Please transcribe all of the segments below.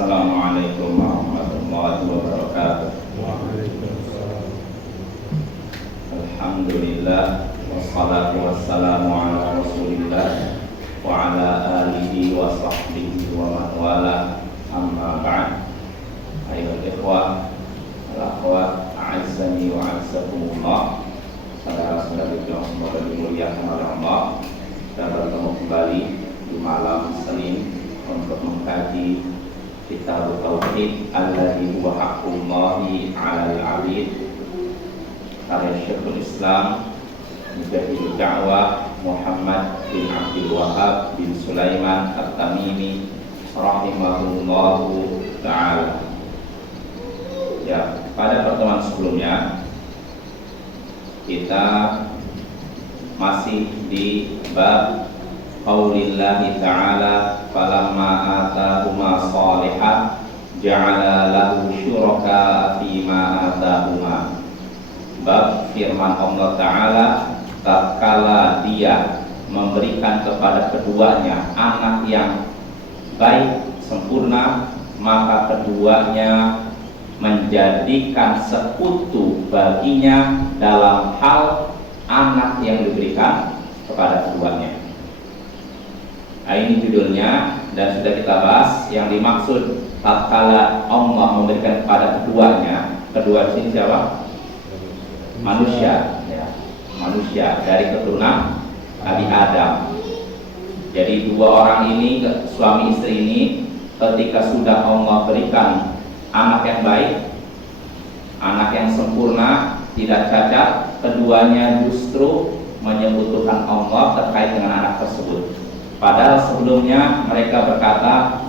Assalamualaikum warahmatullahi wabarakatuh. Waalaikumsalam. Alhamdulillah wassalatu wassalamu ala Rasulillah wa ala alihi wa sahbihi wa man wala, amma ba'd. Ayyuhal ikhwah wal akhwat, a'azzani wa a'azzakumullah. Saudara-saudari yang semoga dimuliakan oleh Allah, kita bertemu kembali di malam Senin untuk mengkaji Kitab Tauhid alladzi huwa haqqullahi 'alal 'abid, karya Syekhul Islam Mujaddid Da'wah Muhammad bin Abdul Wahhab bin Sulaiman At-Tamimi rahimahullahu ta'ala. Ya, pada pertemuan sebelumnya kita masih di bab qaulillahi ta'ala falamma atahuma shalihan ja'ala lahu syuraka fima atahuma. Bab firman Allah Ta'ala, tatkala dia memberikan kepada keduanya anak yang baik sempurna, maka keduanya menjadikan sekutu baginya dalam hal anak yang diberikan kepada keduanya. Nah, ini judulnya dan sudah kita bahas. Yang dimaksud tatkala Allah memberikan kepada keduanya, kedua di sini siapa? Manusia, ya, manusia dari keturunan Nabi Adam. Jadi dua orang ini, suami istri ini, ketika sudah Allah berikan anak yang baik, anak yang sempurna, tidak cacat, keduanya justru menyebutkan Allah terkait dengan anak tersebut. Padahal sebelumnya mereka berkata,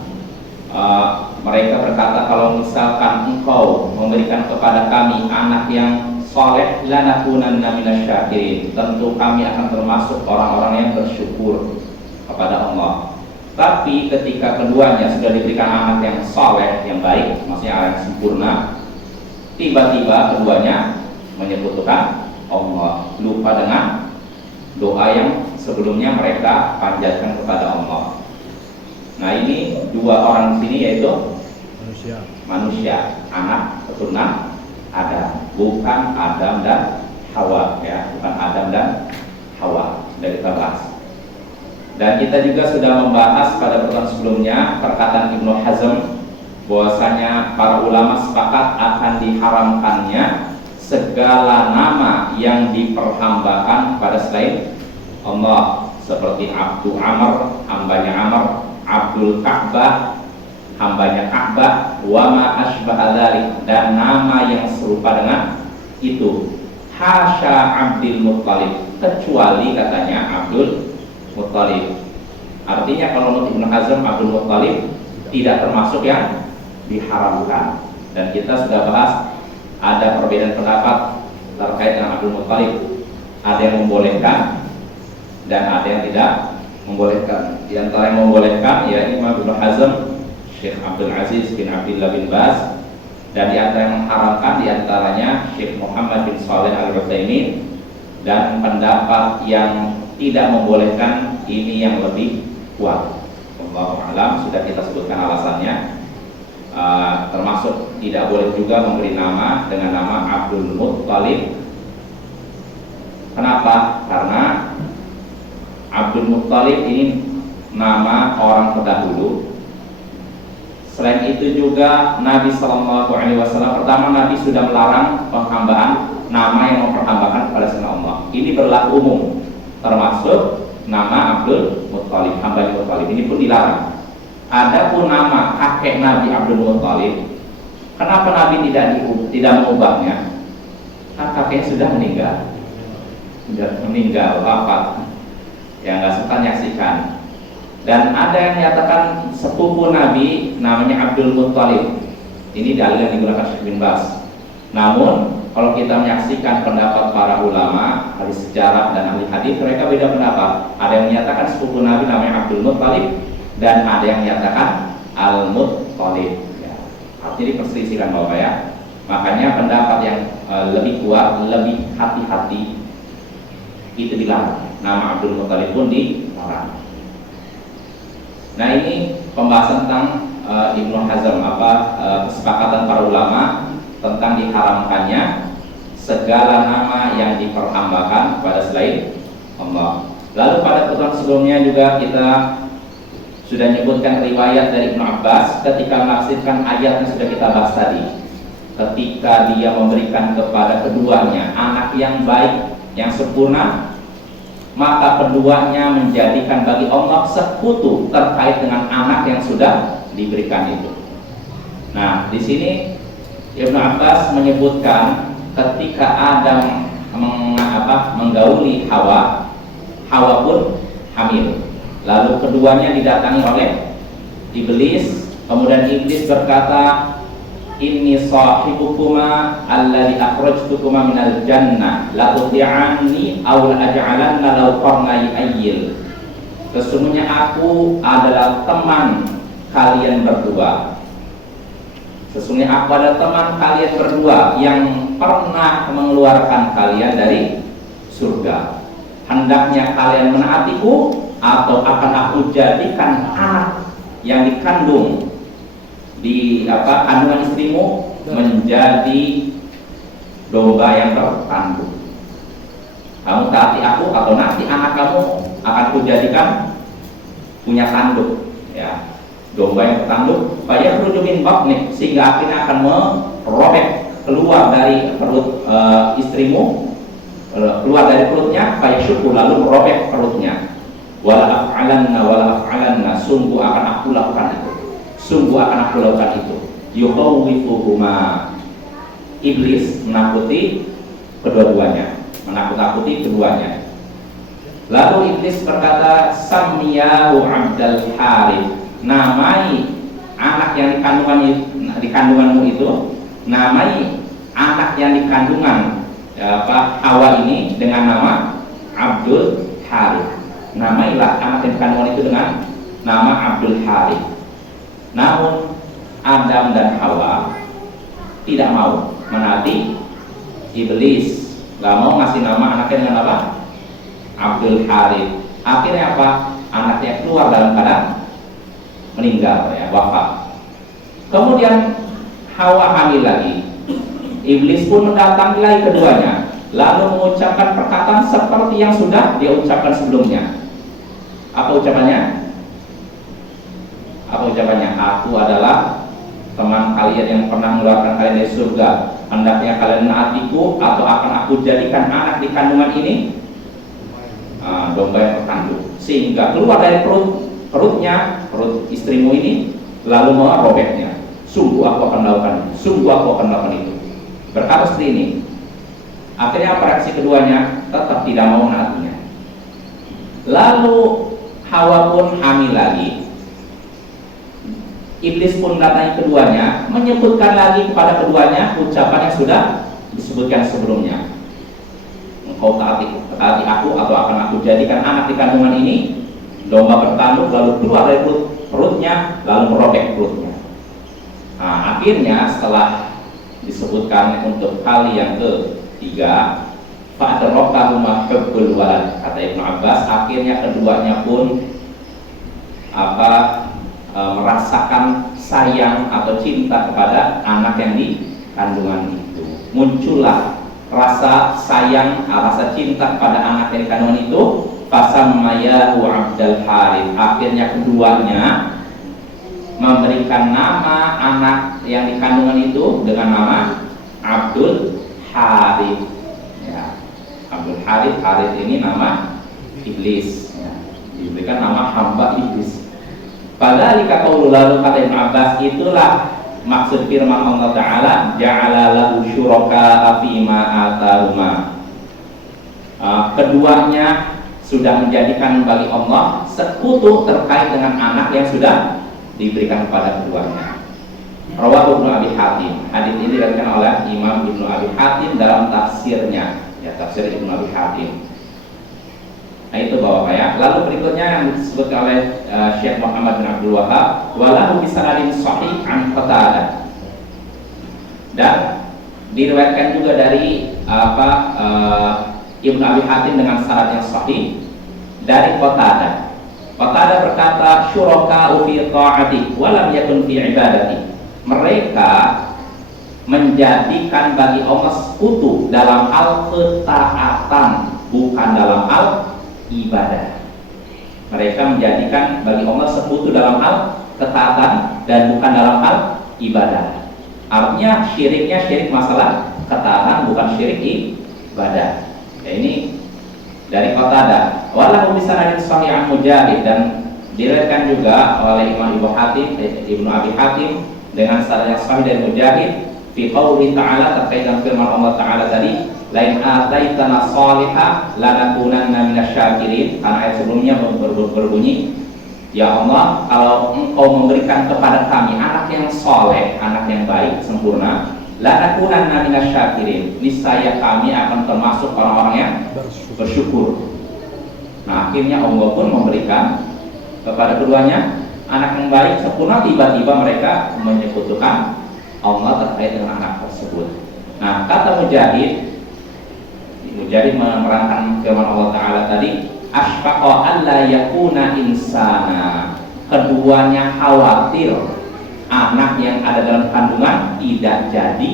kalau misalkan engkau memberikan kepada kami anak yang soleh, lanakunanna minasyakirin, tentu kami akan termasuk orang-orang yang bersyukur kepada Allah. Tapi ketika keduanya sudah diberikan anak yang soleh, yang baik, maksudnya anak yang sempurna, tiba-tiba keduanya menyebutkan Allah, lupa dengan doa yang sebelumnya mereka panjatkan kepada Allah. Nah, ini dua orang di sini yaitu manusia, anak keturunan Adam, bukan Adam dan Hawa, ya, bukan Adam dan Hawa. Sudah kita bahas. Dan kita juga sudah membahas pada pertemuan sebelumnya perkataan Ibnu Hazm bahwasanya para ulama sepakat akan diharamkannya segala nama yang diperhambakan pada selain Allah, seperti Abdul Amr, hambanya Amr, Abdul Ka'bah, hambanya Ka'bah, wa ma asbaha dzalik, dan nama yang serupa dengan itu. Hasya Abdul Muttalib, kecuali katanya Abdul Muttalib. Artinya kalau menurut Ibnu Hazm, Abdul Muttalib tidak termasuk yang diharamkan. Dan kita sudah bahas ada perbedaan pendapat terkait dengan Abdul Muttalib. Ada yang membolehkan dan ada yang tidak membolehkan. Di antara yang membolehkan ya Imam Ibnu Hazm, Syekh Abdul Aziz bin Abdullah bin Baz, dan di antara yang mengharamkan di antaranya Syekh Muhammad bin Shalih Al-Utsaimin. Dan pendapat yang tidak membolehkan ini yang lebih kuat. Wallahu a'lam, sudah kita sebutkan alasannya. Termasuk tidak boleh juga memberi nama dengan nama Abdul Muttalib. Kenapa? Karena Abdul Muttalib ini nama orang terdahulu. Selain itu juga Nabi SAW, pertama Nabi sudah melarang penghambaan nama yang memperhambakan kepada selain Allah. Ini berlaku umum, termasuk nama Abdul Muttalib, hamba Muttalib. Ini pun dilarang. Adapun nama kakek Nabi Abdul Muttalib, kenapa Nabi tidak mengubahnya? Kan kakeknya sudah meninggal, wafat. Ya, nggak sempat menyaksikan. Dan ada yang menyatakan sepupu Nabi namanya Abdul Muttalib. Ini dalil yang digunakan Syekh bin Baz. Namun kalau kita menyaksikan pendapat para ulama, ahli sejarah dan ahli hadis, mereka beda pendapat. Ada yang menyatakan sepupu Nabi namanya Abdul Muttalib, dan ada yang menyatakan Al-Muttalib. Ya, artinya diperselisihkan Bapak ya. Makanya pendapat yang lebih kuat, lebih hati-hati itu dilarang. Nama Abdul Muttalib pun dilarang. Nah, ini pembahasan tentang Ibnu Hazm kesepakatan para ulama tentang diharamkannya segala nama yang diperhambakan kepada selain Allah. Lalu pada pertemuan sebelumnya juga kita sudah menyebutkan riwayat dari Ibnu Abbas ketika menafsirkan ayat yang sudah kita bahas tadi. Ketika dia memberikan kepada keduanya anak yang baik, yang sempurna, maka keduanya menjadikan bagi Allah sekutu terkait dengan anak yang sudah diberikan itu. Nah, di sini Ibnu Abbas menyebutkan ketika Adam menggauli Hawa, Hawa pun hamil. Lalu keduanya didatangi oleh iblis. Kemudian iblis berkata, inni sahibukuma alladhi akhrajtukuma minal jannah la tuti'anni aw la aj'alanna law qarnai ayyil. Sesungguhnya aku adalah teman kalian berdua. Sesungguhnya aku adalah teman kalian berdua yang pernah mengeluarkan kalian dari surga. Hendaknya kalian menaatiku atau akan aku jadikan anak yang dikandung di kandungan istrimu menjadi domba yang tertanduk. Kamu taati aku atau nanti anak kamu akan kujadikan punya tanduk, ya, domba yang tertanduk. Faya khruju min batnik, sehingga akhirnya akan merobek keluar dari perut istrimu, keluar dari perutnya. Faya syukur, lalu merobek perutnya. Wala af'alanna, sungguh akan aku lakukan itu. Sungguh akan aku lakukan itu. Yukhawwifuhuma, iblis menakuti kedua-duanya, menakut-nakuti keduanya. Lalu iblis berkata, Sammiyahu Abdul Harith, namai anak yang di kandunganmu itu, namai anak yang di kandungan Hawa ini dengan nama Abdul Harith. Namailah anak yang di kandungan itu dengan nama Abdul Harith. Namun Adam dan Hawa tidak mau menaati iblis, gak mau ngasih nama anaknya dengan apa? Abdul Harith. Akhirnya apa? Anaknya keluar dalam keadaan meninggal, ya, wafat. Kemudian Hawa hamil lagi. Iblis pun mendatangi lagi keduanya, lalu mengucapkan perkataan seperti yang sudah dia ucapkan sebelumnya. Apa ucapannya? Aku adalah teman kalian yang pernah mengeluarkan kalian dari surga. Hendaknya kalian menaatiku atau akan aku jadikan anak di kandungan ini domba yang tertanduk, sehingga keluar dari perutnya, perut istrimu ini, lalu merobeknya. Sungguh aku akan melakukan itu. Sungguh aku akan melakukan itu. Berkata seperti ini. Akhirnya reaksi keduanya tetap tidak mau menaatinya. Lalu Hawa pun hamil lagi. Iblis pun datangi keduanya, menyebutkan lagi kepada keduanya ucapan yang sudah disebutkan sebelumnya. Engkau taati aku atau akan aku jadikan anak di kandungan ini domba bertanduk, lalu keluar dari perutnya, lalu merobek perutnya. Nah, akhirnya setelah disebutkan untuk kali yang ketiga, fa'adrakkahuma hubbul walad, kata Ibnu Abbas, akhirnya keduanya pun merasakan sayang atau cinta kepada anak yang di kandungan itu. Muncullah rasa sayang, rasa cinta kepada anak yang di kandungan itu. Fasammayahu Abdul Harith, akhirnya keduanya memberikan nama anak yang di kandungan itu dengan nama Abdul Harith, ya. Abdul Harith, Harith ini nama iblis, ya. Diberikan nama hamba iblis. Padahal qaulul, lalu kata Ibnu Abbas, itulah maksud firman Allah Ta'ala, ja'ala lahu syuraka fima atahuma. Keduanya sudah menjadikan bagi Allah sekutu terkait dengan anak yang sudah diberikan kepada keduanya. Rawahu Ibnu Abi Hatim. Hadis ini diriwayatkan oleh Imam Ibnu Abi Hatim dalam tafsirnya, ya, tafsir Ibnu Abi Hatim. Nah, itu Bapak ya. Lalu berikutnya yang disebutkan oleh Syekh Muhammad bin Abdul Wahab, walahu bisanadin sahih an Qatadah. Dan diriwayatkan juga dari Ibnu Abi Hatim dengan sanad yang sahih dari Qatadah. Qatadah berkata, syuraka'u fi ta'ati wa lam yakun fi ibadati. Mereka menjadikan bagi Allah sekutu dalam hal ketaatan, bukan dalam hal ibadah. Mereka menjadikan bagi Allah sekutu dalam hal ketaatan dan bukan dalam hal ibadah. Artinya syiriknya syirik masalah ketaatan, bukan syirik ibadah. Ya, ini dari Qatadah. Walahu bisanadin sahih an Mujahid, dan diriwayatkan juga oleh Imam Ibnu Abi Hatim dengan sanad yang sahih dari Mujahid fi qouli ta'ala, terkait dengan firman Allah Ta'ala tadi, lain ataitana salihah lanakunanna minasyakirin. Karena ayat sebelumnya berbunyi, ya Allah, kalau engkau memberikan kepada kami anak yang soleh, anak yang baik, sempurna, lanakunanna minasyakirin, niscaya kami akan termasuk orang-orang yang bersyukur. Nah, akhirnya Allah pun memberikan kepada keduanya anak yang baik, sempurna. Tiba-tiba mereka menyekutukan Allah terkait dengan anak tersebut. Nah, kata Mujahid menerangkan firman Allah Ta'ala tadi, asfaqa alla yakuna insana, keduanya khawatir anak yang ada dalam kandungan tidak jadi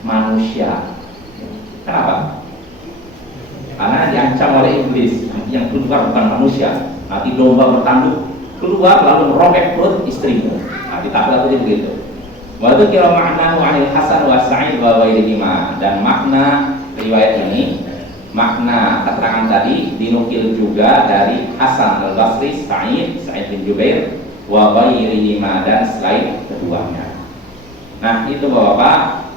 manusia. Kenapa? Karena diancam oleh iblis, yang keluar bukan manusia, nanti domba bertanduk keluar lalu merobek perut istrimu. Nah, ditakut-takuti begitu. Wa dzikra ma'nahu 'anil Hasan wa Sa'id wa ghairihima, dan makna riwayat ini, makna keterangan tadi dinukil juga dari Hasan al-Basri, Sa'id bin Jubair wa ghairihima, dan selain keduanya. Nah, itu Bapak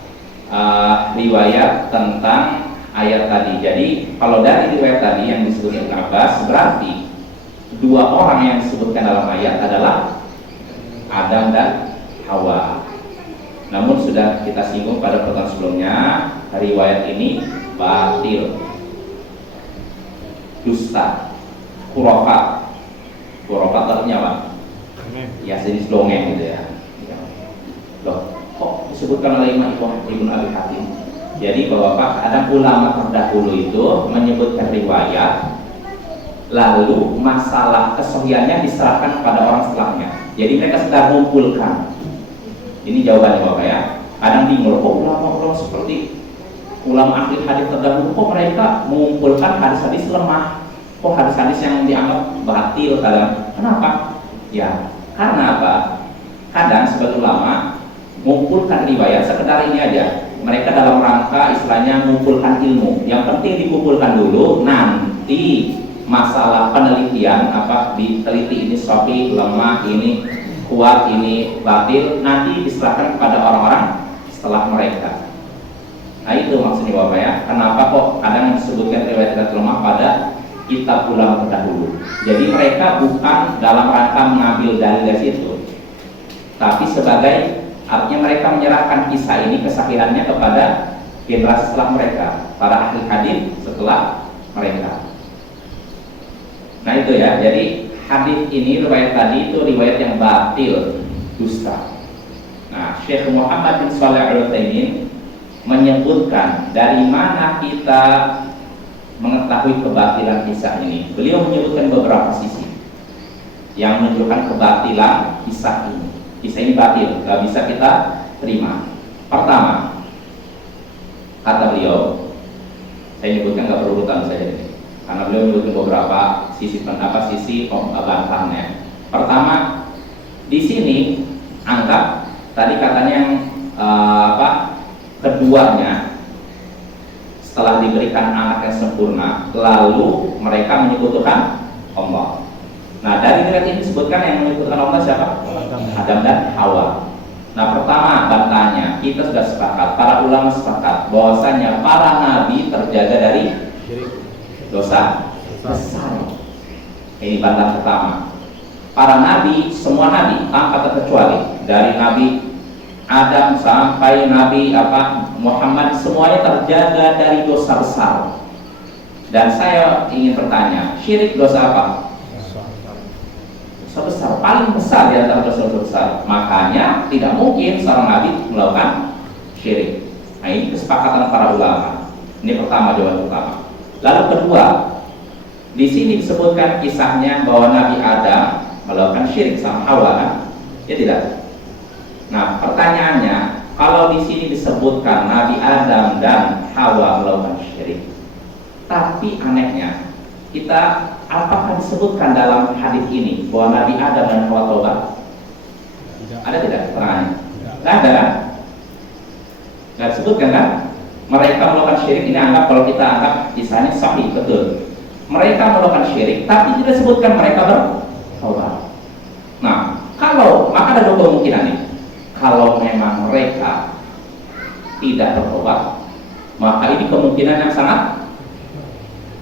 riwayat tentang ayat tadi. Jadi kalau dari riwayat tadi yang disebutkan Ibnu Abbas, berarti dua orang yang disebutkan dalam ayat adalah Adam dan Hawa. Namun sudah kita singgung pada pertemuan sebelumnya, riwayat ini batil, dusta, khurafat. Khurafat artinya apa? Ya, jenis dongeng gitu ya. Loh, kok disebutkan oleh Imam Ibnu Abi Hatim? Jadi Bapak, kadang ulama terdahulu itu menyebutkan riwayat, lalu masalah kesahihannya diserahkan kepada orang setelahnya. Jadi mereka sedang mengumpulkan. Ini jawabannya Bapak ya. Kadang bingung, kok ulama-ulama seperti ulama ahli hadis terdahulu, kok mereka mengumpulkan hadis-hadis lemah, kok hadis-hadis yang dianggap batil kadang. Kenapa? Ya, karena apa? Kadang sebagai ulama mengumpulkan riwayat sekedar ini aja. Mereka dalam rangka istilahnya mengumpulkan ilmu. Yang penting dikumpulkan dulu, nanti masalah penelitian diteliti, ini sahih, lemah, ini kuat, ini batil, nanti diserahkan kepada orang-orang setelah mereka. Nah, itu maksudnya Bapak ya. Kenapa kok kadang disebutkan riwayat lemah pada kitab ulama terdahulu? Jadi mereka bukan dalam rangka mengambil dalil dari situ, tapi sebagai, artinya mereka menyerahkan kisah ini, kesahihannya kepada generasi setelah mereka, para ahli hadis setelah mereka. Nah itu ya, jadi hadis ini, riwayat tadi itu riwayat yang batil, dusta. Nah, Syekh Muhammad bin Shalih Al-Utsaimin menyebutkan dari mana kita mengetahui kebatilan kisah ini. Beliau menyebutkan beberapa sisi yang menunjukkan kebatilan kisah ini. Kisah ini batil, gak bisa kita terima. Pertama, kata beliau, saya nyebutkan gak berurutan saja ini, karena beliau menyebutkan beberapa sisi bantahnya. Pertama, di sini anggap tadi katanya yang keduanya setelah diberikan anak yang sempurna, lalu mereka menyekutukan Allah. Nah, dari riwayat ini disebutkan yang menyebutkan Allah siapa? Adam dan Hawa. Nah, pertama bantahnya, kita sudah sepakat, para ulama sepakat bahwasanya para nabi terjaga dari dosa besar. Ini bantahan pertama. Para nabi, semua nabi tanpa terkecuali, dari Nabi Adam sampai Nabi Muhammad, semuanya terjaga dari dosa besar. Dan saya ingin bertanya, syirik dosa apa? Dosa besar, paling besar di antara dosa-dosa besar. Makanya tidak mungkin seorang nabi melakukan syirik. Nah, ini kesepakatan para ulama. Ini pertama, jawaban pertama. Lalu kedua, di sini disebutkan kisahnya bahwa Nabi Adam melakukan syirik. syirik sama Hawa kan? Ya tidak. Nah, pertanyaannya, kalau di sini disebutkan Nabi Adam dan Hawa melakukan syirik, tapi anehnya kita apakah disebutkan dalam hadis ini bahwa Nabi Adam dan Hawa taubat? Ada tidak keterangannya? Tidak ada kan? Tidak disebutkan kan? Mereka melakukan syirik, ini anggap kalau kita anggap kisahnya sahih, betul. Mereka melakukan syirik, tapi tidak disebutkan mereka bertaubat. Nah, kalau maka ada dua kemungkinan nih. Kalau memang mereka tidak bertobat, maka ini kemungkinan yang sangat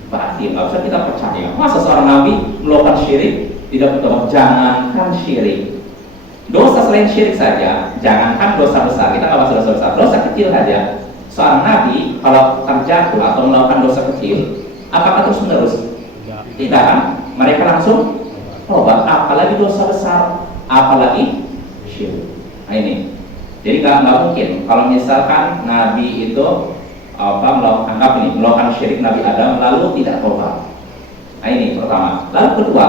batil, nggak usah kita percaya. Masa seorang nabi melakukan syirik tidak bertobat? Jangankan syirik, dosa selain syirik saja, jangankan dosa besar, kita nggak bahas dosa besar, dosa kecil saja. Seorang nabi kalau terjatuh atau melakukan dosa kecil, apakah terus menerus? Tidak kan? Mereka langsung tobat, apalagi dosa besar, apalagi syirik. Nah ini, jadi nggak mungkin kalau misalkan Nabi itu melakukan syirik Nabi Adam lalu tidak tobat. Nah ini pertama. Lalu kedua,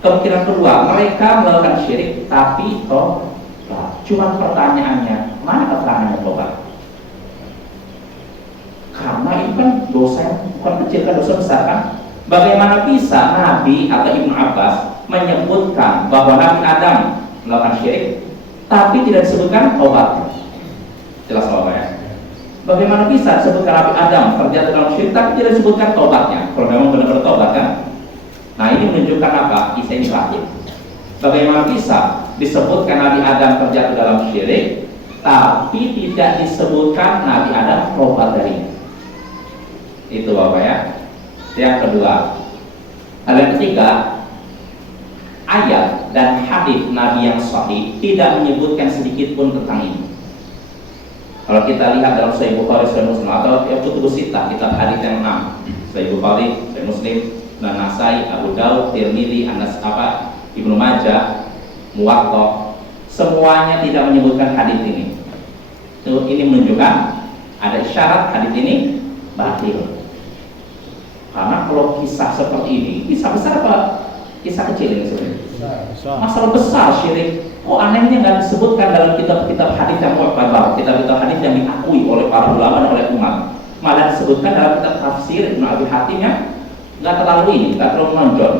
kemungkinan kedua, mereka melakukan syirik tapi tobat. Cuma pertanyaannya, mana keterangannya tobat? Karena ini kan dosa yang bukan kecil, kan dosa besar kan? Bagaimana bisa Nabi atau Ibnu Abbas menyebutkan bahwa Nabi Adam melakukan syirik tapi tidak disebutkan tobat? Jelas Bapak ya? Bagaimana bisa disebutkan Nabi Adam terjatuh dalam syirik tapi tidak disebutkan tobatnya? Kalau memang benar-benar tobat kan? Nah ini menunjukkan apa? Kisah ini batil. Bagaimana bisa disebutkan Nabi Adam terjatuh dalam syirik tapi tidak disebutkan Nabi Adam tobat darinya? Itu Bapak ya. Yang kedua, hal yang ketiga, ayat dan hadis Nabi yang sahih tidak menyebutkan sedikit pun tentang ini. Kalau kita lihat dalam Sahih Bukhari, Sahih Muslim atau Kutubus Sittah, kitab hadis yang 6, Sahih Bukhari, Sahih Muslim, dan Nasai, Abu Daud, Tirmidzi, Ibnu Majah, Muwatta, semuanya tidak menyebutkan hadis ini. Ini menunjukkan ada isyarat hadis ini batil. Karena kalau kisah seperti ini, kisah besar apa kisah kecil ini sebenarnya? Masalah besar syirik. Oh anehnya nggak disebutkan dalam kitab-kitab hadis yang mu'tabar, kitab-kitab hadis yang diakui oleh para ulama dan oleh umat. Malah disebutkan dalam kitab tafsir Ibnu Abi Hatim yang nggak terlalu ini, nggak terlalu menonjol.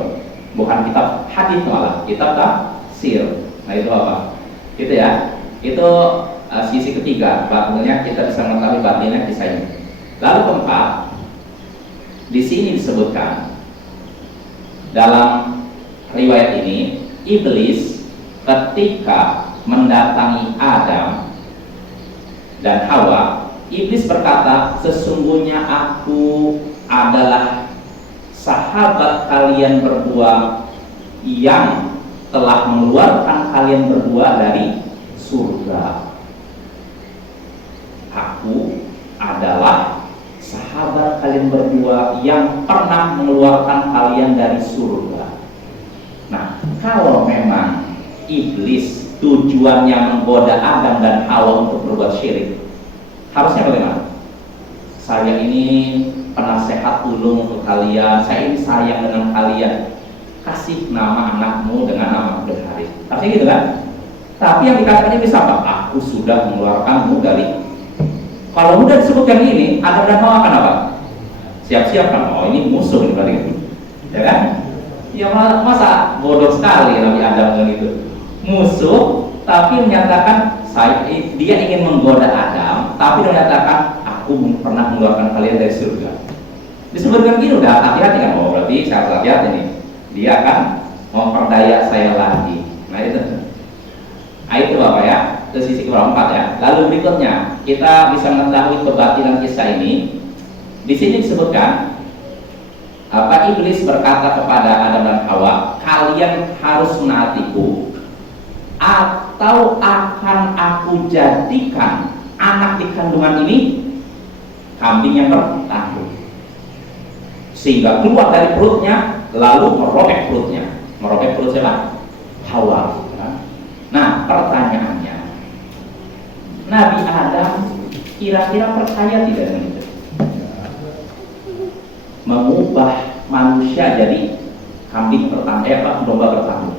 Bukan kitab hadis malah, kitab tafsir. Nah itu apa? Gitu ya. Itu sisi ketiga. Batilnya kita bisa mengetahui batilnya kisah ini. Lalu keempat, di sini disebutkan dalam riwayat ini, iblis ketika mendatangi Adam dan Hawa, iblis berkata, sesungguhnya aku adalah sahabat kalian berdua yang telah mengeluarkan kalian berdua dari surga. Aku adalah sahabat kalian berdua yang pernah mengeluarkan kalian dari surga. Nah, kalau memang iblis tujuannya menggoda Adam dan Hawa untuk berbuat syirik, harusnya bagaimana? Saya ini penasehat ulung untuk kalian, saya ini sayang dengan kalian, kasih nama anakmu dengan nama Harith. Harusnya gitu kan? Tapi yang dikatakan iblis apa? Aku sudah mengeluarkanmu dari. Kalau udah disebutkan ini, Adam dan Hawa akan apa? Siap-siap kan? Oh ini musuh ini berarti, ya kan? Ya masa bodoh sekali Nabi Adam dengan itu. Musuh, tapi menyatakan dia ingin menggoda Adam, tapi dia menyatakan aku pernah mengeluarkan kalian dari surga. Disebutkan gitu udah hati-hati kan? Oh berarti saya hati-hati nih. Dia akan memperdaya saya lagi. Nah itu. Nah itu Bapak ya. Ke sisi keempat ya. Lalu berikutnya kita bisa mengetahui kebatilan kisah ini. Di sini disebutkan apa iblis berkata kepada Adam dan Hawa, kalian harus menaatiku atau akan aku jadikan anak di kandungan ini kambing yang bertanduk, sehingga keluar dari perutnya lalu merobek perutnya. Merobek perut siapa? Hawa. Nah pertanyaannya, Nabi Adam kira-kira percaya tidak dengan itu? Mengubah manusia jadi kambing bertanduk, domba bertanduk.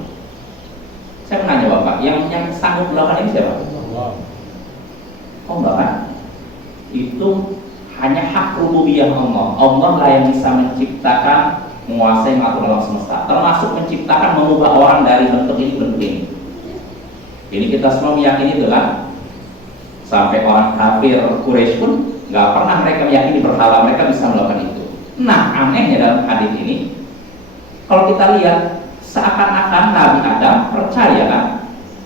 Yang sanggup melakukan ini siapa? Allah. Allah kan? Itu hanya hak rububiyah Allah. Allah lah yang bisa menciptakan, menguasai, mengatur alam semesta, termasuk menciptakan, mengubah orang dari bentuk ini bentuk ini. Ini kita semua meyakini itu kan. Sampai orang kafir Quraisy pun nggak pernah mereka meyakini berhala, mereka bisa melakukan itu. Nah, anehnya dalam hadis ini, kalau kita lihat seakan-akan Nabi Adam percaya kan,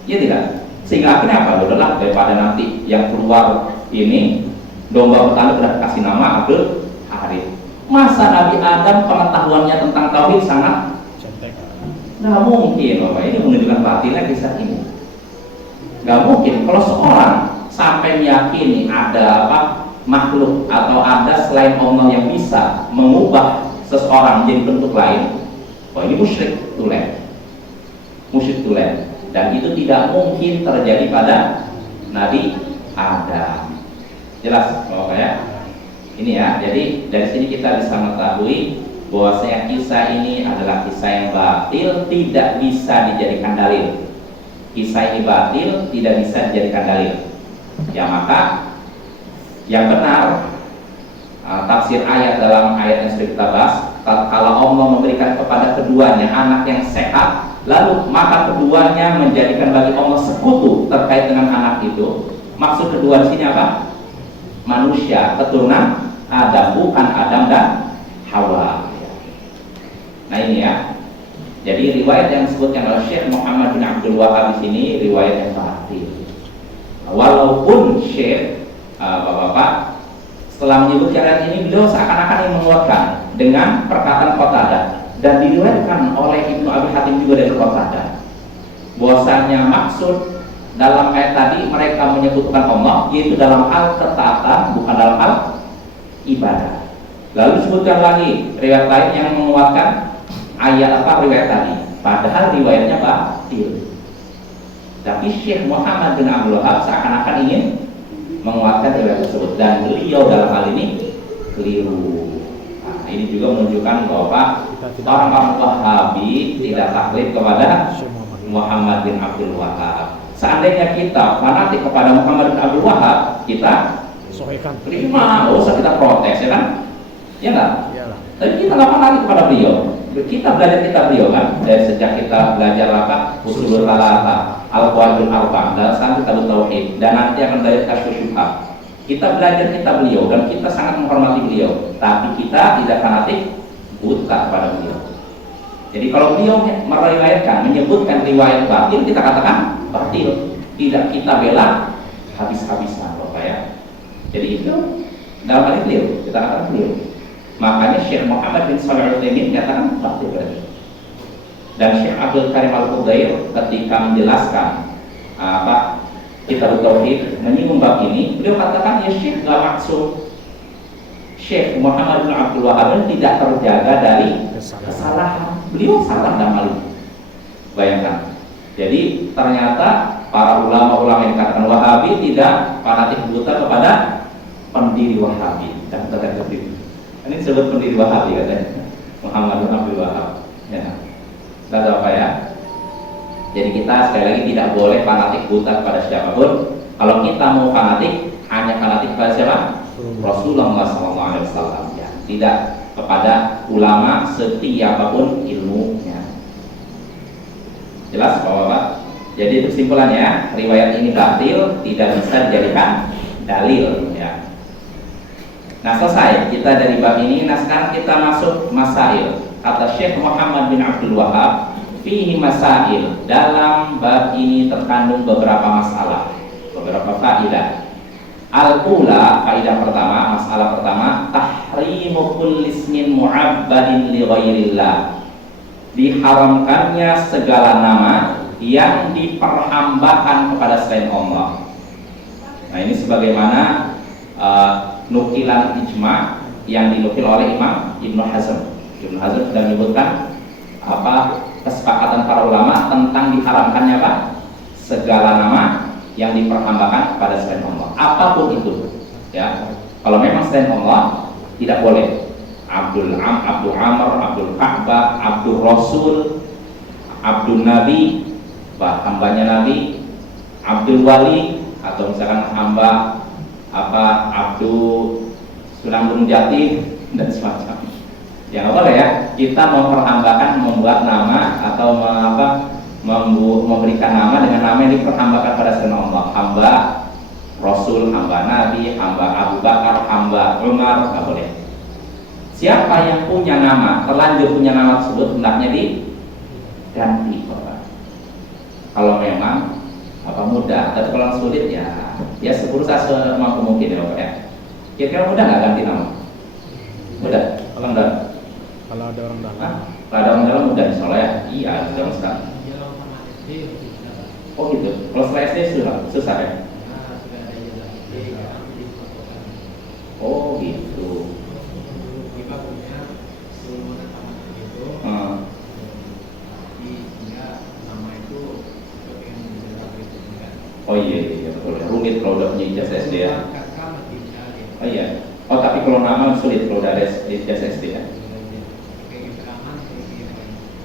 ya tidak? Sehingga akhirnya apa? Udahlah, daripada nanti yang keluar ini domba pertama sudah kasih nama Abdul Harith. Masa Nabi Adam pengetahuannya tentang tauhid sangat Cetek. nggak mungkin, Bapak. Ini menunjukkan batilnya kisah ini. Nggak mungkin kalau seorang sampai meyakini ada makhluk atau ada selain Allah yang bisa mengubah seseorang menjadi bentuk lain. Oh, ini musyrik tulen. Musyrik tulen. Dan itu tidak mungkin terjadi pada Nabi Adam. Jelas Bapak ya? Ini ya, jadi dari sini kita bisa mengetahui bahwa kisah ini adalah kisah yang batil, tidak bisa dijadikan dalil. Kisah ini batil, tidak bisa dijadikan dalil. Ya maka yang benar tafsir ayat dalam ayat yang sudah kita bahas, kalau Allah memberikan kepada keduanya anak yang sehat, lalu maka keduanya menjadikan bagi Allah sekutu terkait dengan anak itu. Maksud kedua di sini apa? Manusia, keturunan Adam, bukan Adam dan Hawa. Nah ini ya. Jadi riwayat yang disebutkan oleh Syekh Muhammad bin Abdul Wahab di sini riwayat yang batil. Walaupun Syekh Bapak-bapak setelah menyebutkan ayat ini, beliau seakan-akan yang menguatkan dengan perkataan Qatadah, dan diriwayatkan oleh Ibnu Abi Hatim juga dari Qatadah bahwasanya maksud dalam ayat tadi mereka menyebutkan Allah yaitu dalam hal ketaatan, bukan dalam hal ibadah. Lalu disebutkan lagi riwayat lain yang menguatkan ayat riwayat tadi, padahal riwayatnya batil. Tapi Syekh Muhammad bin Abdul Wahab seakan-akan ingin menguatkan riwayat tersebut, dan beliau dalam hal ini keliru. Nah, ini juga menunjukkan bahwa orang-orang Wahabi tidak taklid kepada Muhammad bin Abdul Wahab. Seandainya kita fanatik kepada Muhammad bin Abdul Wahab, kita terima, nggak usah kita protes, ya kan? Ya nggak? Tapi kita nggak fanatik kepada beliau. Kita belajar kitab beliau kan, dari sejak kita belajar Ushulul Thalatha, Al-Qawaidul Arba'ah, dan sekarang kita Tauhid, dan nanti akan belajar Kasyfus Syubhat. Kita belajar kitab beliau dan kita sangat menghormati beliau, tapi kita tidak fanatik buta pada beliau. Jadi kalau beliau meriwayatkan, menyebutkan riwayat batil, kita katakan batil, tidak kita bela habis-habisan, Bapak ya. Jadi itu dalam hal beliau, kita katakan beliau. Makanya Syekh Muhammad bin Shalih Al-Utsaimin menyatakan batil berarti. Dan Syekh Abdul Karim Al-Qudair ketika menjelaskan kitab Tauhid menyinggung bab ini, beliau katakan ya Syekh gak maksud Syekh Muhammad bin Abdul Wahab tidak terjaga dari kesalahan. Beliau salah dalam hal ini. Bayangkan. Jadi ternyata para ulama-ulama yang dikatakan Wahabi tidak fanatik buta kepada pendiri Wahabi. Dan kata-kata ini disebut pendiri Wahabi katanya, Muhammad bin Abdul Wahab. Ya. Lalu apa ya? Jadi kita sekali lagi tidak boleh fanatik buta kepada siapapun. Kalau kita mau fanatik, hanya fanatik kepada siapa? Rasulullah SAW. Ya. Tidak kepada ulama setiapapun ilmunya. Jelas Bapak-bapak? Jadi itu kesimpulannya, riwayat ini batil, tidak bisa dijadikan dalil. Ya. Nah selesai kita dari bab ini. Nah sekarang kita masuk masail. Kata Syekh Muhammad bin Abdul Wahab, fihi masail, dalam bab ini terkandung beberapa masalah, beberapa faidah. Al-ula, faidah pertama, masalah pertama, tahrimu kulli ismin mu'abbadin li ghairillah, diharamkannya segala nama yang diperhambakan kepada selain Allah. Nah ini sebagaimana nukilan ijma yang dinukil oleh Imam Ibnu Hazm. Ibnu Hazm sudah menyebutkan kesepakatan para ulama tentang diharamkannya segala nama yang diperhambakan kepada selain Allah, apapun itu. Ya, kalau memang selain Allah tidak boleh. Abdul Amr, Abdul Ka'bah, Abdul Rasul, Abdul Nabi, hambanya Nabi Abdul Wali, atau misalkan hamba Abdul Sunan Gunung Jati dan semacam. Ya nggak boleh ya, kita memperhambakan membuat nama atau memberikan nama dengan nama yang diperhambakan pada selain Allah. Hamba Rasul, hamba Nabi, hamba Abu Bakar, hamba Umar, nggak boleh. Siapa yang punya nama, terlanjur punya nama tersebut, hendaknya diganti. Kalau memang mudah, tapi kalau sulit ya berusaha semampu mungkin ya Bapak ya. Kira-kira mudah nggak ganti nama? Mudah. Kalau ada orang dalam. Kalau ada orang dalam mudah insya Allah ya. Iya, sudah sekarang. Oh gitu. Kalau setelah SD susah ya? Oh gitu. Oh iya betul. Rumit kalau udah punya ijazah SD ya. Oh iya. Oh tapi kalau nama sulit kalau udah ada ijazah SD ya.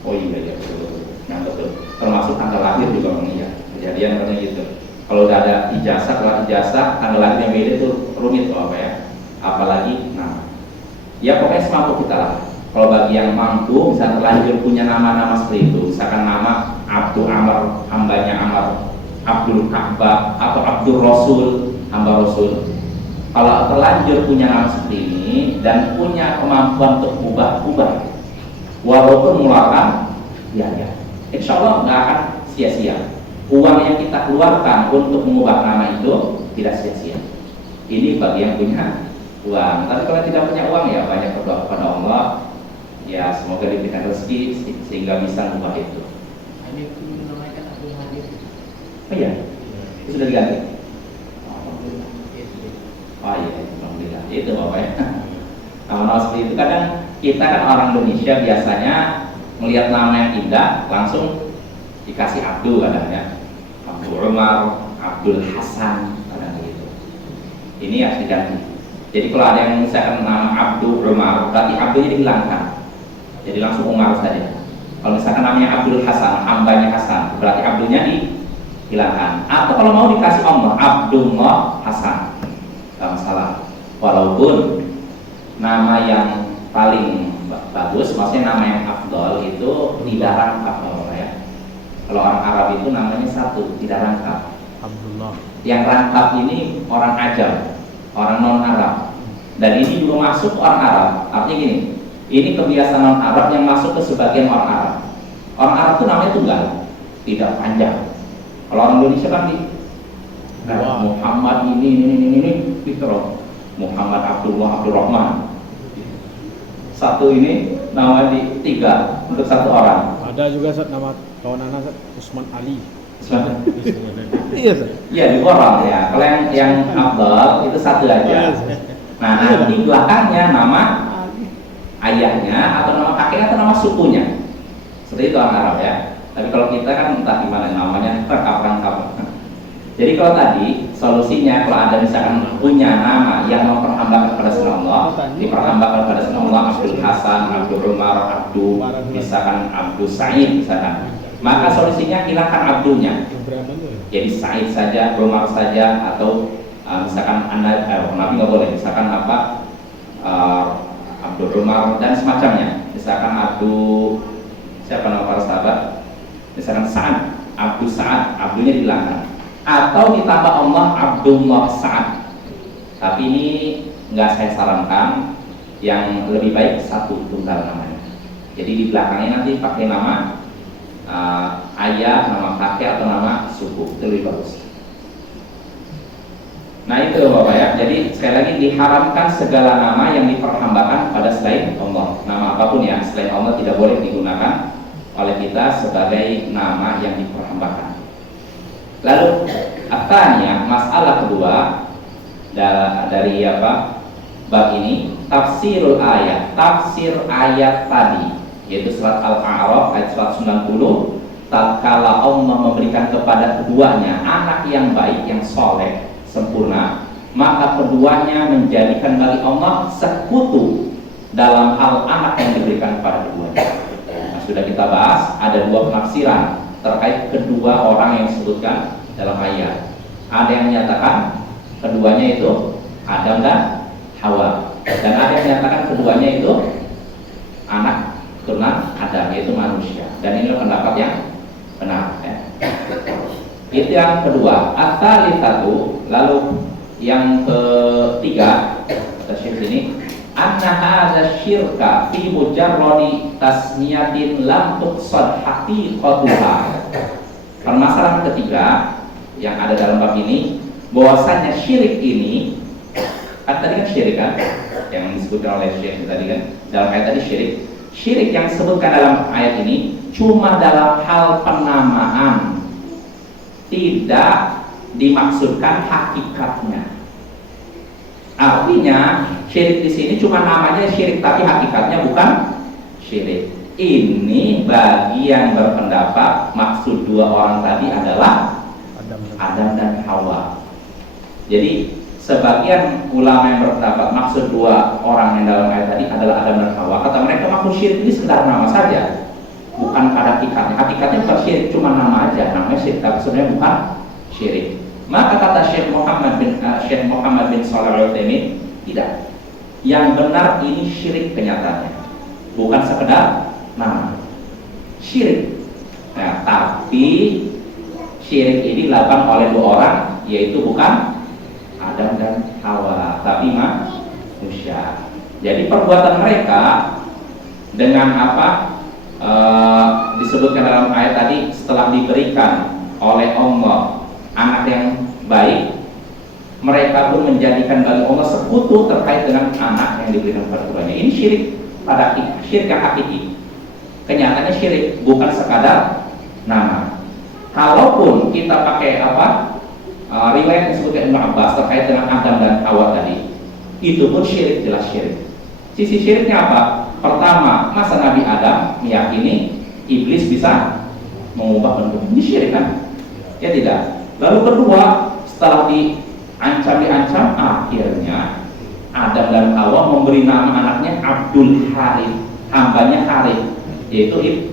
Oh iya betul. Nah betul. Termasuk tanggal lahir juga Bang ya. Kejadian karena gitu. Kalau udah ada ijazah, kalau ijazah tanggal lahir yang beda itu rumit apa ya. Apalagi nama. Ya pokoknya semampu kita lah. Kalau bagi yang mampu, misalnya terlanjur punya nama-nama seperti itu, misalkan nama Abdul Amr, hambanya Amr, Abdul Ka'bah atau Abdul Rasul, hamba Rasul. Kalau terlanjur punya nama seperti ini dan punya kemampuan untuk ubah-ubah, walaupun mengeluarkan biaya, insya Allah nggak akan sia-sia. Uang yang kita keluarkan untuk mengubah nama itu tidak sia-sia. Ini bagi yang punya uang. Tapi kalau tidak punya uang ya banyak berdoa kepada Allah. Ya semoga diberikan rezeki sehingga bisa mengubah itu. Oh iya, itu sudah diganti. Oh iya, alhamdulillah. Itu Bapak ya. Nama-nama seperti itu kadang kita kan orang Indonesia biasanya melihat nama yang indah langsung dikasih Abdul kadang-kadang. Abdul Umar, Abdul Hasan, kadang gitu. Ini harus diganti. Jadi kalau ada yang misalkan nama Abdul Umar, berarti Abdulnya dihilangkan. Jadi langsung Umar saja. Kalau misalkan namanya Abdul Hasan, hambanya Hasan, berarti Abdulnya dihilangkan. Atau kalau mau dikasih Allah, Abdullah Hasan, tidak masalah. Walaupun nama yang paling bagus, maksudnya nama yang afdol itu tidak rangkap ya. Kalau orang Arab itu namanya satu, tidak rangkap. Abdullah. Yang rangkap ini orang Ajam, orang non Arab. Dan ini belum masuk orang Arab. Artinya gini, ini kebiasaan non Arab yang masuk ke sebagian orang Arab. Orang Arab itu namanya tunggal, tidak panjang. Kalau orang Indonesia kan Muhammad ini gitu. Muhammad Abdullah Abdul Rahman. Satu ini nama tiga untuk satu orang. Ada juga nama kawan anak Usman Ali. Iya, iya di orang ya. Kalau yang Abdul itu satu aja. Nah nanti belakangnya nama ayahnya atau nama kakeknya atau nama sukunya. Seperti itu orang Arab ya. Tapi kalau kita kan entah gimana namanya rangkap. Jadi kalau tadi solusinya kalau ada misalkan punya nama yang memperhambakan kepada Allah, diperhambakan kepada Allah Abdul Hasan, Abdul Umar, Abdul misalkan Abdul Sa'id misalkan, maka solusinya hilangkan Abdulnya. Jadi Sa'id saja, Umar saja, atau misalkan Nabi nggak boleh, misalkan Abdul Umar dan semacamnya, misalkan Abdul siapa nama para sahabat, misalkan Sa'ad, Abdul Sa'ad, Abdulnya dihilangkan. Atau ditambah Allah Abdullah Sa'ad. Tapi ini nggak saya sarankan, yang lebih baik satu tunggal namanya. Jadi di belakangnya nanti pakai nama ayah, nama kakek atau nama suku, itu lebih bagus. Nah itu Bapak ya. Jadi sekali lagi diharamkan segala nama yang diperhambakan pada selain Allah. Nama apapun ya selain Allah tidak boleh digunakan oleh kita sebagai nama yang diperhambakan. Lalu akhirnya masalah kedua dari bab ini, tafsirul ayat, tafsir ayat tadi, yaitu surat Al-A'raf ayat 190. Tatkala Allah memberikan kepada keduanya anak yang baik, yang soleh, sempurna, maka keduanya menjadikan bagi Allah sekutu dalam hal anak yang diberikan kepada keduanya. Nah, sudah kita bahas ada dua penafsiran terkait kedua orang yang disebutkan dalam ayat. Ada yang menyatakan keduanya itu Adam dan Hawa, dan ada yang menyatakan keduanya itu anak keturunan Adam, yaitu manusia. Dan ini pendapat yang benar, ya. Itu yang kedua. Ats-tsalitsatu, lalu yang ketiga kata Syekh ini, anna hadza syirka fi mujarradi tasmiyatin lam tuqsad haqiqatuha. Permasalahan ketiga yang ada dalam bab ini, bahwasanya syirik ini, tadi kan syirik kan yang disebutkan oleh Syekh tadi kan, dalam ayat tadi syirik yang disebutkan dalam ayat ini cuma dalam hal penamaan, tidak dimaksudkan hakikatnya. Artinya syirik di sini cuma namanya syirik, tapi hakikatnya bukan syirik. Ini bagi yang berpendapat maksud dua orang tadi adalah Adam dan Hawa. Jadi sebagian ulama yang berpendapat maksud dua orang yang dalam ayat tadi adalah Adam dan Hawa, kata mereka maksud syirik ini sekedar nama saja, bukan pada hakikatnya. Hakikatnya bukan syirik, cuma nama aja, namanya syirik, tapi sebenarnya bukan syirik. Maka kata Syekh Muhammad bin Shalih Al-Utsaimin, tidak. Yang benar ini syirik kenyataannya, bukan sekedar nama. Syirik. Nah, tapi syirik ini dilakukan oleh dua orang, yaitu bukan Adam dan Hawa, tapi manusia. Jadi perbuatan mereka dengan apa disebutkan dalam ayat tadi, setelah diberikan oleh Allah anak yang baik, mereka pun menjadikan bagi Allah sekutu terkait dengan anak yang diberikan kepada tuannya. Ini syirik pada syirik yang hakiki. Kenyataannya syirik, bukan sekadar nama. Kalaupun kita pakai riwayat yang disebutkan Ibnu Abbas terkait dengan Adam dan Hawa tadi, itu pun syirik, jelas syirik. Sisi syiriknya apa? Pertama, masa Nabi Adam meyakini iblis bisa mengubah bentuk. Ini syirik kan? Ya tidak. Lalu kedua, setelah diancam, akhirnya Adam dan Hawa memberi nama anaknya Abdul Harith, hambanya Harith, yaitu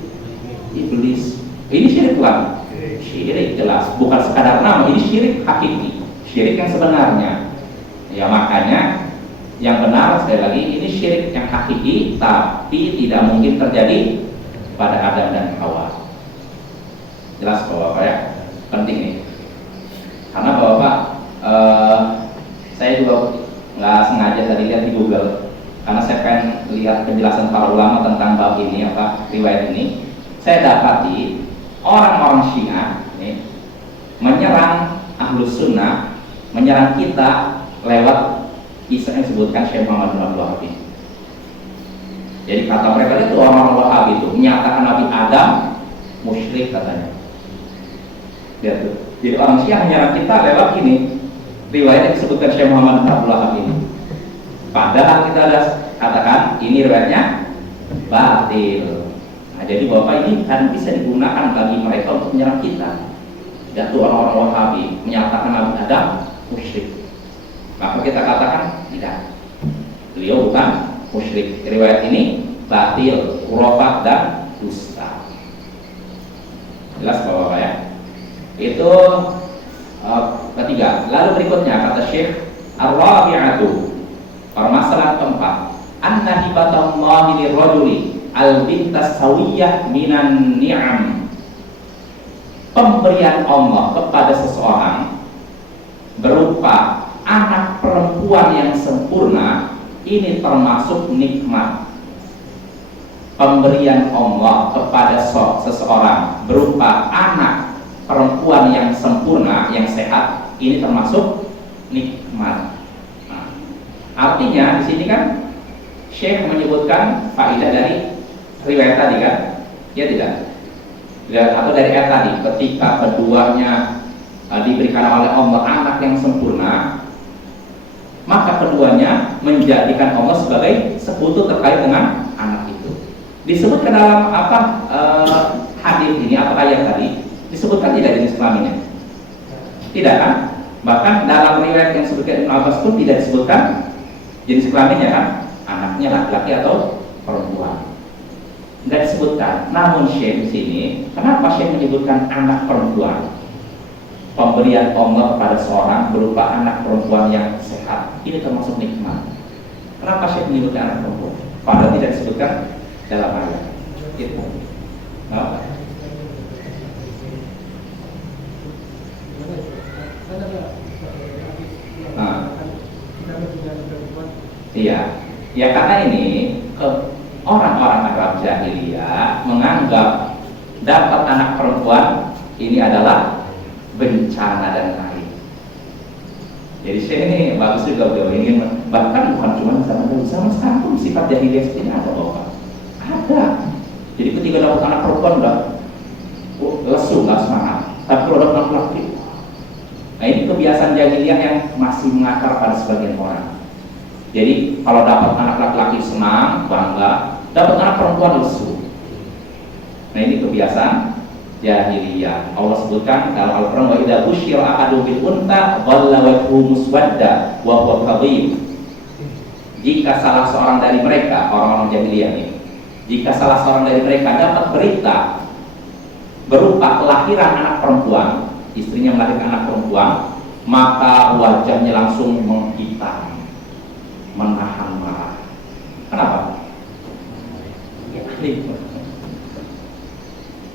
iblis. Ini syirik lah. Syirik jelas, bukan sekadar nama, ini syirik hakiki, syirik yang sebenarnya. Ya makanya yang benar sekali lagi, ini syirik yang hakiki, tapi tidak mungkin terjadi pada Adam dan Hawa. Jelas Bapak ya, penting nih. Karena Bapak, saya juga nggak sengaja tadi lihat di Google, karena saya pengen lihat penjelasan para ulama tentang bab ini, riwayat ini. Saya dapati orang-orang Syiah menyerang Ahlus Sunnah, menyerang kita lewat kisah yang disebutkan Syekh Muhammad bin Abdul Wahhab. Jadi kata mereka itu orang-orang Wahhab itu menyatakan Nabi Adam musyrik katanya. Lihat tuh. Jadi orang Syiah menyerang kita lewat ini riwayat yang disebutkan Syekh Muhammad bin Abdul Wahhab ini. Padahal kita sudah katakan ini riwayatnya batil. Nah, jadi Bapak ini kan bisa digunakan bagi mereka untuk menyerang kita. Jatuh orang-orang Wahabi menyatakan Nabi Adam musyrik. Maka kita katakan tidak, beliau bukan musyrik. Riwayat ini batil, khurafat dan dusta. Jelas Bapak ya? Itu ketiga. Lalu berikutnya kata Syekh Ar-Rabi'atu, permasalahan keempat, anna hibatallahi lirrajuli al-bintas sawiyah minan ni'am. Pemberian Allah kepada seseorang berupa anak perempuan yang sempurna, ini termasuk nikmat. Pemberian Allah kepada seseorang berupa anak perempuan yang sempurna, yang sehat, ini termasuk nikmat. Nah, artinya di sini kan Syekh menyebutkan faedah dari riwayat tadi kan, ya tidak? Atau dari ayat tadi, ketika keduanya diberikan oleh Allah anak yang sempurna, maka keduanya menjadikan Allah sebagai sekutu terkait dengan anak itu. Disebutkan dalam hadis ini, ayat tadi disebutkan tidak jenis kelaminnya? Tidak kan? Bahkan dalam riwayat yang disebutkan Ibnu Abbas pun tidak disebutkan jenis kelaminnya kan? Anaknya laki-laki atau perempuan. nggak disebutkan. Namun Syekh di sini, kenapa Syekh menyebutkan anak perempuan? Pemberian Allah kepada seorang berupa anak perempuan yang sehat, ini termasuk nikmat. Kenapa Syekh menyebutkan anak perempuan? Padahal tidak disebutkan dalam ayat. Itu. Nah. Iya, ya karena ini orang-orang Arab jahiliyah menganggap dapat anak perempuan ini adalah bencana dan aib. Jadi saya ini bagus juga beliau ingin bahkan bukan cuma sama sekarang pun sifat jahiliyah seperti ini ada bapak. Ada. Jadi ketika dapat anak perempuan udah lesu, nggak semangat. Tapi kalau dapat anak laki, nah ini kebiasaan jahiliyah yang masih mengakar pada sebagian orang. Jadi kalau dapat anak laki-laki senang, bangga, dapat anak perempuan lesu. Nah ini kebiasaan jahiliyah. Allah sebutkan dalam Al-Quran, wa idza busyira ahadun bil unta dhalla wajhuhu muswadda wa huwa kadhib. Jika salah seorang dari mereka, orang-orang jahiliyah ini, jika salah seorang dari mereka dapat berita berupa kelahiran anak perempuan, istrinya melahirkan anak perempuan, maka wajahnya langsung menghitam, menahan marah. Kenapa?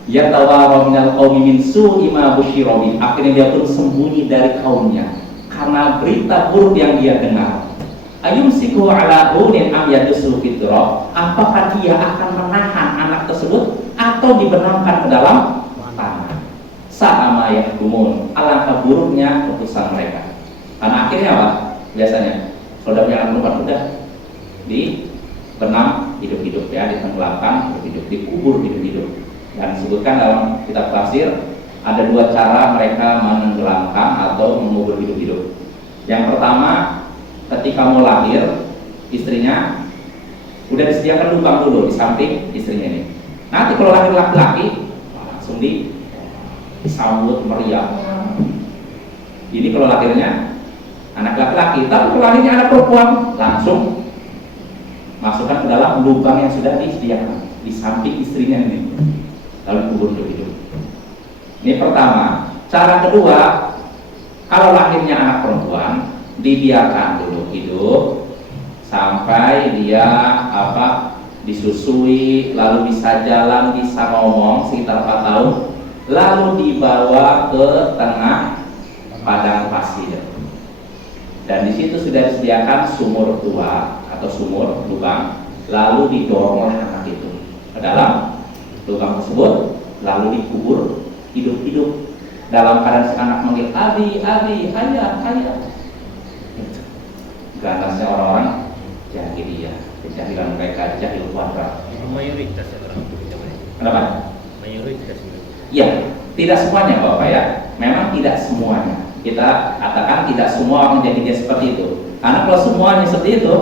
Ya tawara minal qaumi min su'i ma busyira bih. Akhirnya dia pun sembunyi dari kaumnya karena berita buruk yang dia dengar. Ayumsiku ala hunin am yaduslu fitrah. Apakah dia akan menahan anak tersebut atau dibenamkan ke dalam tanah? Sa'ama yahkumun. Alangkah buruknya keputusan mereka. Karena akhirnya apa? Biasanya kalau udah punya anak perempuan udah dibenam hidup-hidup ya, ditenggelamkan hidup-hidup, dikubur hidup-hidup. Dan disebutkan dalam kitab tafsir ada dua cara mereka menenggelamkan atau mengubur hidup-hidup. Yang pertama, ketika mau lahir, istrinya udah disediakan lubang dulu di samping istrinya ini. Nanti kalau lahir laki-laki, langsung disambut meriah. Ini kalau lahirnya anak laki-laki, tapi kalau lahirnya anak perempuan, langsung masukkan ke dalam lubang yang sudah disediakan di samping istrinya ini. Lalu kubur hidup. Ini pertama. Cara kedua, kalau lahirnya anak perempuan, dibiarkan dulu hidup sampai dia disusui, lalu bisa jalan, bisa ngomong sekitar 4 tahun, lalu dibawa ke tengah padang pasir. Dan di situ sudah disediakan sumur tua atau sumur lubang, lalu didoronglah anak itu ke dalam lubang tersebut, lalu dikubur hidup-hidup dalam keadaan si anak manggil abi, abi, ayah, ayah. Ganasnya orang-orang jahiliyah, kejahilan mereka jahil kuadrat. Mayoritas orang itu. Kenapa? Mayoritas. Ya, tidak semuanya Bapak ya. Memang tidak semuanya. Kita katakan tidak semua orang jahiliyah seperti itu. Karena kalau semuanya seperti itu,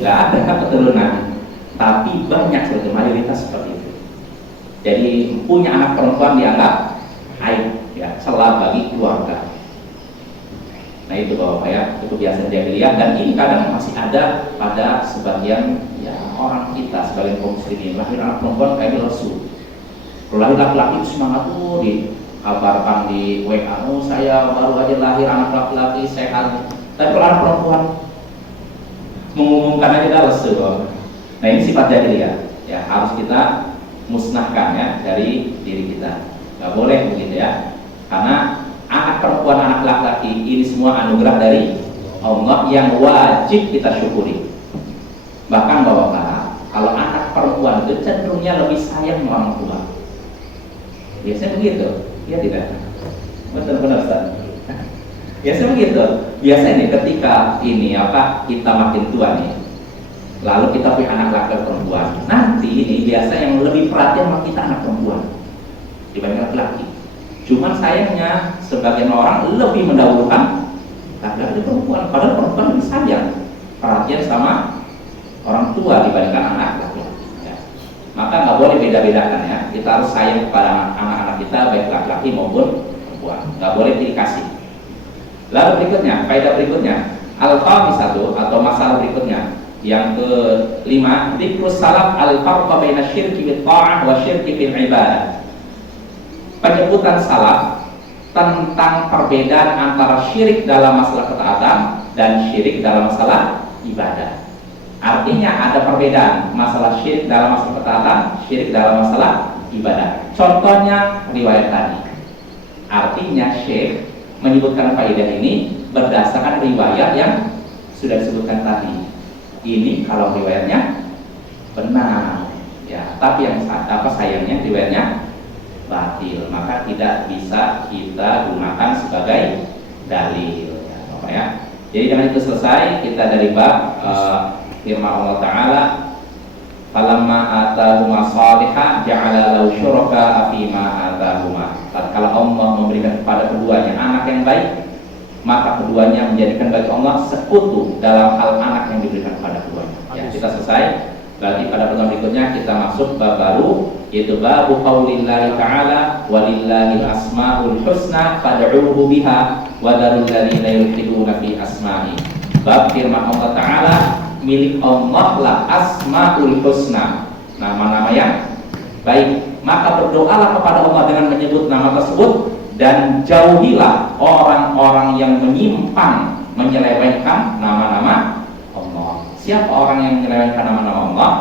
nggak ada keturunan. Tapi banyak seperti mayoritas seperti itu. Jadi punya anak perempuan dianggap aib, ya, celah bagi keluarga. Nah itu Bapak ya, itu kebiasaan jahiliyah dan ini kadang masih ada pada sebagian ya orang kita, sebagian kaum muslimin. Lahir anak perempuan kayak lesu. Kalau lahir laki-laki itu semangat tuh dikabarkan di WA, oh saya baru aja lahir anak laki-laki sehat. Tapi kalau anak perempuan mengumumkan aja dah lesu. Nah ini sifat jahiliyah, ya harus kita musnahkan ya dari diri kita. Gak boleh begitu ya. Karena anak perempuan, anak laki-laki ini semua anugerah dari Allah yang wajib kita syukuri. Bahkan Bapak, kalau anak perempuan itu cenderungnya lebih sayang orang tua. Biasanya begitu, ya tidak? Benar-benar Ustaz. Biasanya begitu. Biasanya nih ketika ini kita makin tua nih, lalu kita punya anak laki-laki perempuan. Nanti ini biasa yang lebih perhatian sama kita anak perempuan dibanding laki-laki. Cuman sayangnya sebagian orang lebih mendahulukan laki-laki perempuan. Padahal perempuan lebih sayang perhatian sama orang tua dibandingkan anak laki-laki. Ya. Maka nggak boleh beda-bedakan ya. Kita harus sayang kepada anak-anak kita baik laki-laki maupun perempuan. Nggak boleh pilih kasih. Lalu berikutnya, faedah berikutnya, al-khamisatu atau masalah berikutnya. Yang kelima, dzikrus salaf al-farqa baina syirki bil ta'ah wa syirki fil ibadah. Penyebutan salaf tentang perbedaan antara syirik dalam masalah ketaatan dan syirik dalam masalah ibadah. Artinya ada perbedaan masalah syirik dalam masalah ketaatan, syirik dalam masalah ibadah. Contohnya riwayat tadi. Artinya Syekh menyebutkan faedah ini berdasarkan riwayat yang sudah disebutkan tadi. Ini kalau riwayatnya benar, ya. Tapi yang sayangnya riwayatnya batil, maka tidak bisa kita gunakan sebagai dalil, ya, Bapak ya. Jadi dengan itu selesai kita dari bab firman Allah Taala, falamma atahuma salihah ja'ala lahu syuraka fima atahuma. Tatkala Allah memberikan kepada keduanya anak yang baik, maka keduanya menjadikan bagi Allah sekutu dalam hal anak yang diberikan kepada keduanya. Ya, kita selesai. Berarti pada pertemuan berikutnya kita masuk bab baru, yaitu bab qaulillahi ta'ala walillahil asmaul husna fad'uuhu biha wa darul ladzina yulhiduna fi asma'i. Bab firman Allah Ta'ala, milik Allah lah asmaul husna, nama-nama yang baik, maka berdoalah kepada Allah dengan menyebut nama tersebut, dan jauhilah orang-orang yang menyimpang menyelewengkan nama-nama Allah. Siapa orang yang menyelewengkan nama-nama Allah?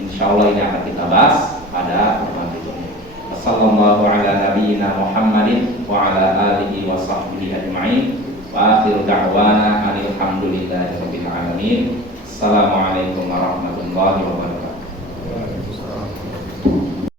Insya Allah ini akan kita bahas pada pertemuan berikutnya. Wassallallahu ala nabiyyina Muhammadin wa ala alihi wa sahbihi ajma'in. Wa akhiru da'wana alhamdulillahi rabbil alamin. Assalamualaikum warahmatullahi wabarakatuh.